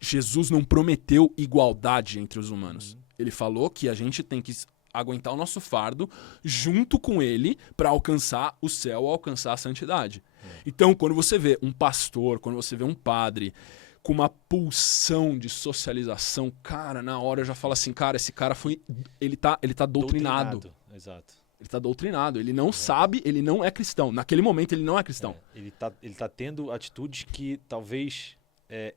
Jesus não prometeu igualdade entre os humanos. Ele falou que a gente tem que aguentar o nosso fardo junto com ele para alcançar o céu, alcançar a santidade. Então, quando você vê um pastor, quando você vê um padre com uma pulsão de socialização, cara, na hora eu já falo assim, cara, esse cara ele tá doutrinado. Exato. Ele tá doutrinado, ele não sabe, ele não é cristão. Naquele momento ele não é cristão. Ele tá tendo atitudes que talvez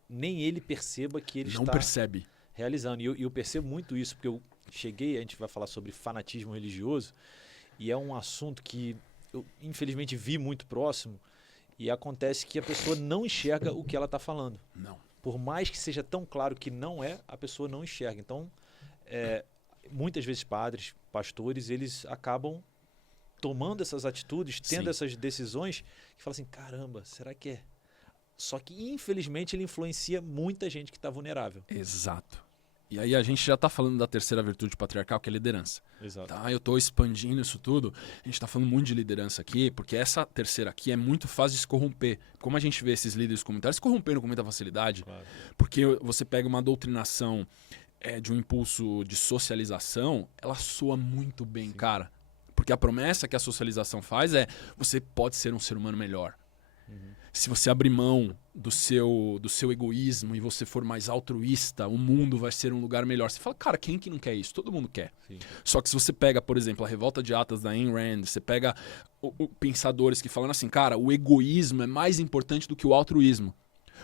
nem ele perceba que ele não está percebe. realizando. E eu percebo muito isso, porque eu cheguei, a gente vai falar sobre fanatismo religioso, e é um assunto que eu infelizmente vi muito próximo, e acontece que a pessoa não enxerga o que ela está falando. Não. Por mais que seja tão claro que não é, a pessoa não enxerga. Então, muitas vezes padres, pastores, eles acabam tomando essas atitudes, tendo essas decisões, que falam assim, caramba, será que é? Só que, infelizmente, ele influencia muita gente que está vulnerável. Exato. E aí a gente já está falando da terceira virtude patriarcal, que é a liderança. Exato. Tá? Eu estou expandindo isso tudo. A gente está falando muito de liderança aqui, porque essa terceira aqui é muito fácil de se corromper. Como a gente vê esses líderes comunitários se corrompendo com muita facilidade, Claro. porque você pega uma doutrinação de um impulso de socialização, ela soa muito bem, cara. Porque a promessa que a socialização faz é você pode ser um ser humano melhor. Se você abrir mão do seu egoísmo e você for mais altruísta, o mundo vai ser um lugar melhor. Você fala, cara, quem que não quer isso? Todo mundo quer. Sim. Só que se você pega, por exemplo, a Revolta de Atas da Ayn Rand, você pega pensadores que falam assim, cara, o egoísmo é mais importante do que o altruísmo.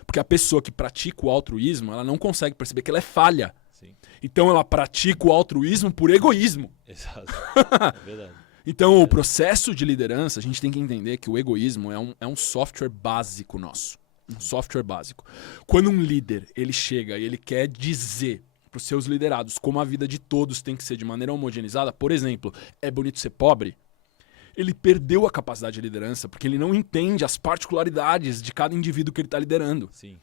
Porque a pessoa que pratica o altruísmo, ela não consegue perceber que ela é falha. Sim. Então ela pratica o altruísmo por egoísmo. Exato. É verdade. Então, o processo de liderança, a gente tem que entender que o egoísmo é um software básico nosso. Um software básico. Quando um líder ele chega e ele quer dizer para os seus liderados como a vida de todos tem que ser de maneira homogeneizada, por exemplo, é bonito ser pobre, ele perdeu a capacidade de liderança porque ele não entende as particularidades de cada indivíduo que ele está liderando. Sim.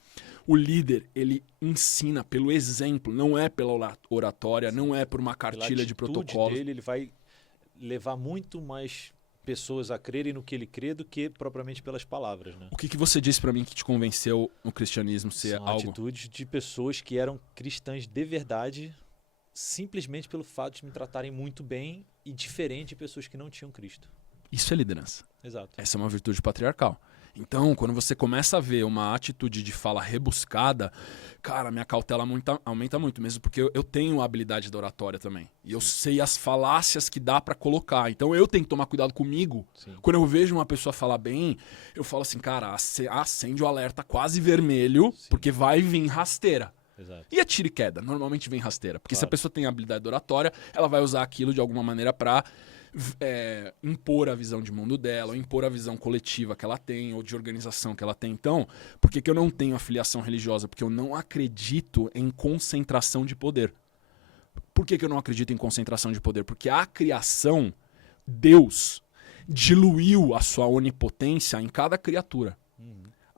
O líder, ele ensina pelo exemplo, não é pela oratória, não é por uma Pela cartilha de atitude protocolos. dele, ele vai levar muito mais pessoas a crerem no que ele crê do que propriamente pelas palavras, né? O que você disse pra mim que te convenceu no cristianismo ser São algo? atitudes de pessoas que eram cristãs de verdade simplesmente pelo fato de me tratarem muito bem e diferente de pessoas que não tinham Cristo. Isso é liderança. Exato. Essa é uma virtude patriarcal. Então, quando você começa a ver uma atitude de fala rebuscada, cara, minha cautela aumenta muito, mesmo porque eu tenho a habilidade da oratória também. E eu sei as falácias que dá pra colocar. Então eu tenho que tomar cuidado comigo. Sim. Quando eu vejo uma pessoa falar bem, eu falo assim, cara, acende o alerta quase vermelho, porque vai vir rasteira. Exato. E a tira e queda? Normalmente vem rasteira. Porque se a Claro. pessoa tem a habilidade da oratória, ela vai usar aquilo de alguma maneira pra impor a visão de mundo dela, ou impor a visão coletiva que ela tem, ou de organização que ela tem. Então, por que eu não tenho afiliação religiosa? Porque eu não acredito em concentração de poder. Por que eu não acredito em concentração de poder? Porque a criação, Deus, diluiu a sua onipotência em cada criatura.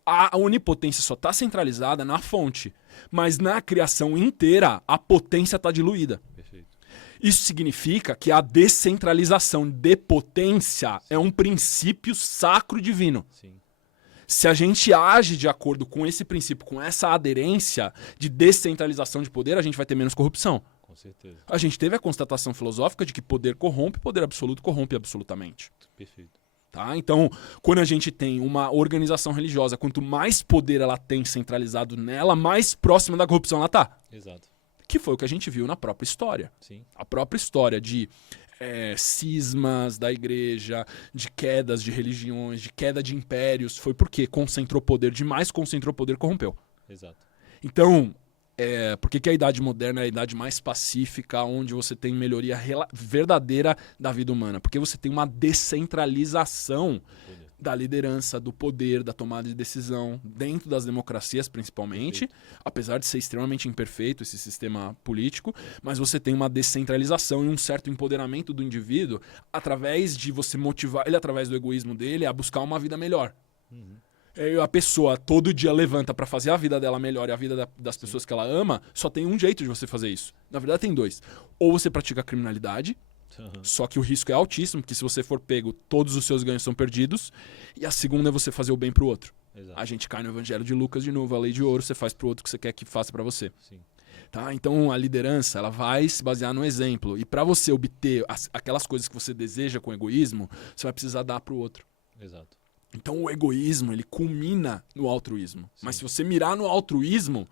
A onipotência só está centralizada na fonte, mas na criação inteira a potência está diluída. Perfeito. Isso significa que a descentralização de potência é um princípio sacro divino. Sim. Se a gente age de acordo com esse princípio, com essa aderência de descentralização de poder, a gente vai ter menos corrupção. Com certeza. A gente teve a constatação filosófica de que poder corrompe, poder absoluto corrompe absolutamente. Perfeito. Tá? Então, quando a gente tem uma organização religiosa, quanto mais poder ela tem centralizado nela, mais próxima da corrupção ela está. Exato. Que foi o que a gente viu na própria história. Sim. A própria história de cismas da igreja, de quedas de religiões, de queda de impérios, foi porque concentrou poder demais, concentrou poder, corrompeu. Exato. Então, por que a idade moderna é a idade mais pacífica, onde você tem melhoria verdadeira da vida humana? Porque você tem uma descentralização da liderança, do poder, da tomada de decisão, dentro das democracias principalmente, apesar de ser extremamente imperfeito esse sistema político, mas você tem uma descentralização e um certo empoderamento do indivíduo através de você motivar ele, através do egoísmo dele, a buscar uma vida melhor. A pessoa todo dia levanta pra fazer a vida dela melhor e a vida das pessoas que ela ama, só tem um jeito de você fazer isso. Na verdade tem dois. Ou você pratica criminalidade, só que o risco é altíssimo, porque se você for pego, todos os seus ganhos são perdidos. E a segunda é você fazer o bem pro outro. Exato. A gente cai no Evangelho de Lucas de novo, a lei de ouro, você faz pro outro o que você quer que faça para você. Sim. Tá? Então a liderança ela vai se basear no exemplo. E para você obter aquelas coisas que você deseja com egoísmo, você vai precisar dar pro outro. Exato. Então o egoísmo ele culmina no altruísmo. Sim. Mas se você mirar no altruísmo,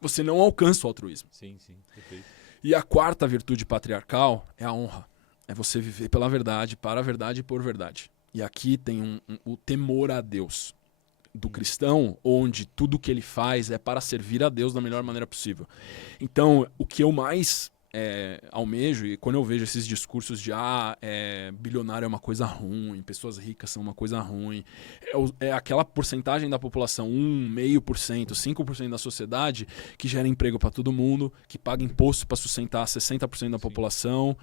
você não alcança o altruísmo. Sim, perfeito. E a quarta virtude patriarcal é a honra. É você viver pela verdade, para a verdade e por verdade. E aqui tem o temor a Deus do cristão, onde tudo que ele faz é para servir a Deus da melhor maneira possível. Então, o que eu mais almejo, e quando eu vejo esses discursos de bilionário é uma coisa ruim, pessoas ricas são uma coisa ruim, é aquela porcentagem da população, 1,5%, 5% da sociedade, que gera emprego para todo mundo, que paga imposto para sustentar 60% da população,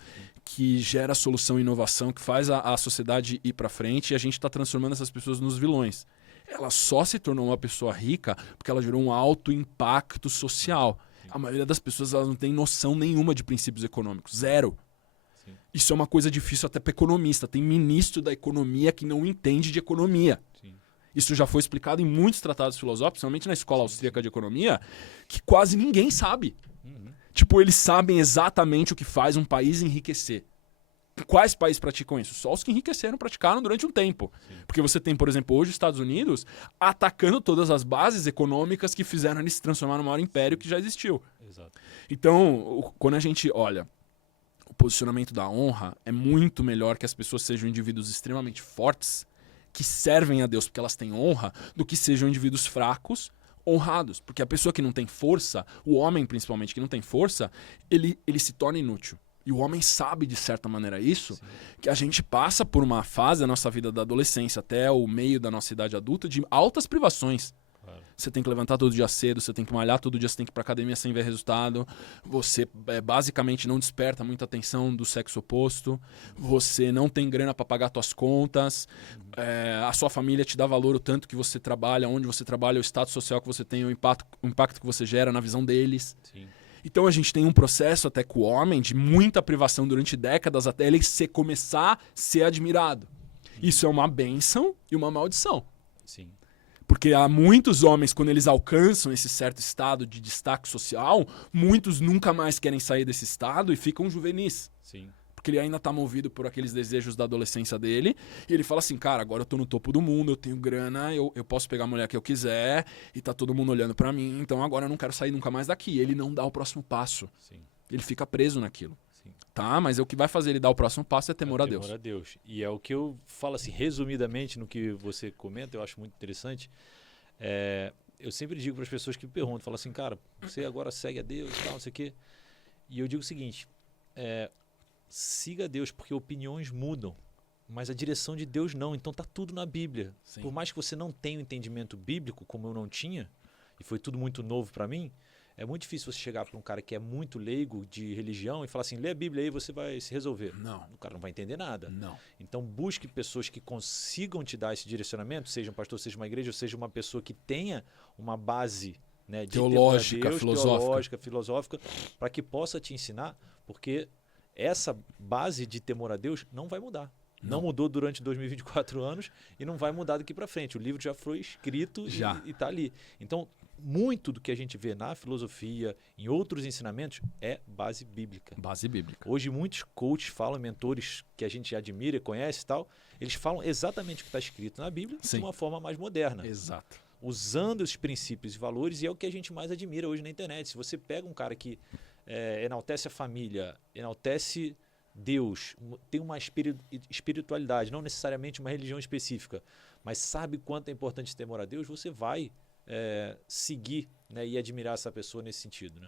que gera solução e inovação, que faz a sociedade ir para frente, e a gente está transformando essas pessoas nos vilões. Ela só se tornou uma pessoa rica porque ela gerou um alto impacto social. A maioria das pessoas elas não tem noção nenhuma de princípios econômicos. Zero. Sim. Isso é uma coisa difícil até para economista. Tem ministro da economia que não entende de economia. Sim. Isso já foi explicado em muitos tratados filosóficos, principalmente na escola austríaca de economia, que quase ninguém sabe. Tipo, eles sabem exatamente o que faz um país enriquecer. Quais países praticam isso? Só os que enriqueceram praticaram durante um tempo. Sim. Porque você tem, por exemplo, hoje os Estados Unidos atacando todas as bases econômicas que fizeram ele se transformar no maior império que já existiu. Exato. Então, quando a gente olha o posicionamento da honra, é muito melhor que as pessoas sejam indivíduos extremamente fortes, que servem a Deus porque elas têm honra, do que sejam indivíduos fracos, honrados. Porque a pessoa que não tem força, o homem principalmente que não tem força, ele se torna inútil. E o homem sabe, de certa maneira, isso, sim, que a gente passa por uma fase da nossa vida da adolescência até o meio da nossa idade adulta de altas privações. Claro. Você tem que levantar todo dia cedo, você tem que malhar todo dia, você tem que ir pra academia sem ver resultado, você basicamente não desperta muita atenção do sexo oposto, você não tem grana para pagar suas contas, a sua família te dá valor o tanto que você trabalha, onde você trabalha, o status social que você tem, o impacto que você gera na visão deles. Sim. Então a gente tem um processo até com o homem de muita privação durante décadas até ele começar a ser admirado. Isso é uma bênção e uma maldição. Sim. Porque há muitos homens, quando eles alcançam esse certo estado de destaque social, muitos nunca mais querem sair desse estado e ficam juvenis. Sim. Porque ele ainda está movido por aqueles desejos da adolescência dele. E ele fala assim, cara, agora eu tô no topo do mundo, eu tenho grana, eu posso pegar a mulher que eu quiser e tá todo mundo olhando para mim, então agora eu não quero sair nunca mais daqui. Ele não dá o próximo passo. Sim. Ele fica preso naquilo. Sim. Tá, mas o que vai fazer ele dar o próximo passo é temor a Deus. Temor a Deus. E é o que eu falo assim, resumidamente, no que você comenta, eu acho muito interessante. Eu sempre digo para as pessoas que me perguntam, falo assim, cara, você agora segue a Deus e tal, não sei o quê. E eu digo o seguinte, siga Deus, porque opiniões mudam, mas a direção de Deus não. Então tá tudo na Bíblia. Sim. Por mais que você não tenha um entendimento bíblico, como eu não tinha, e foi tudo muito novo para mim, é muito difícil você chegar para um cara que é muito leigo de religião e falar assim, lê a Bíblia aí, você vai se resolver. Não. O cara não vai entender nada. Não. Então busque pessoas que consigam te dar esse direcionamento, seja um pastor, seja uma igreja, ou seja uma pessoa que tenha uma base, né, de teológica, Deus, filosófica, para que possa te ensinar, porque essa base de temor a Deus não vai mudar. Não mudou durante 2024 anos e não vai mudar daqui para frente. O livro já foi escrito e está ali. Então, muito do que a gente vê na filosofia, em outros ensinamentos, é base bíblica. Base bíblica. Hoje, muitos coaches falam, mentores que a gente admira, conhece e tal, eles falam exatamente o que está escrito na Bíblia, sim, de uma forma mais moderna. Exato. Usando os princípios e valores, e é o que a gente mais admira hoje na internet. Se você pega um cara que enaltece a família, enaltece Deus, tem uma espiritualidade, não necessariamente uma religião específica, mas sabe quanto é importante temor a Deus, você vai seguir, né, e admirar essa pessoa nesse sentido, né?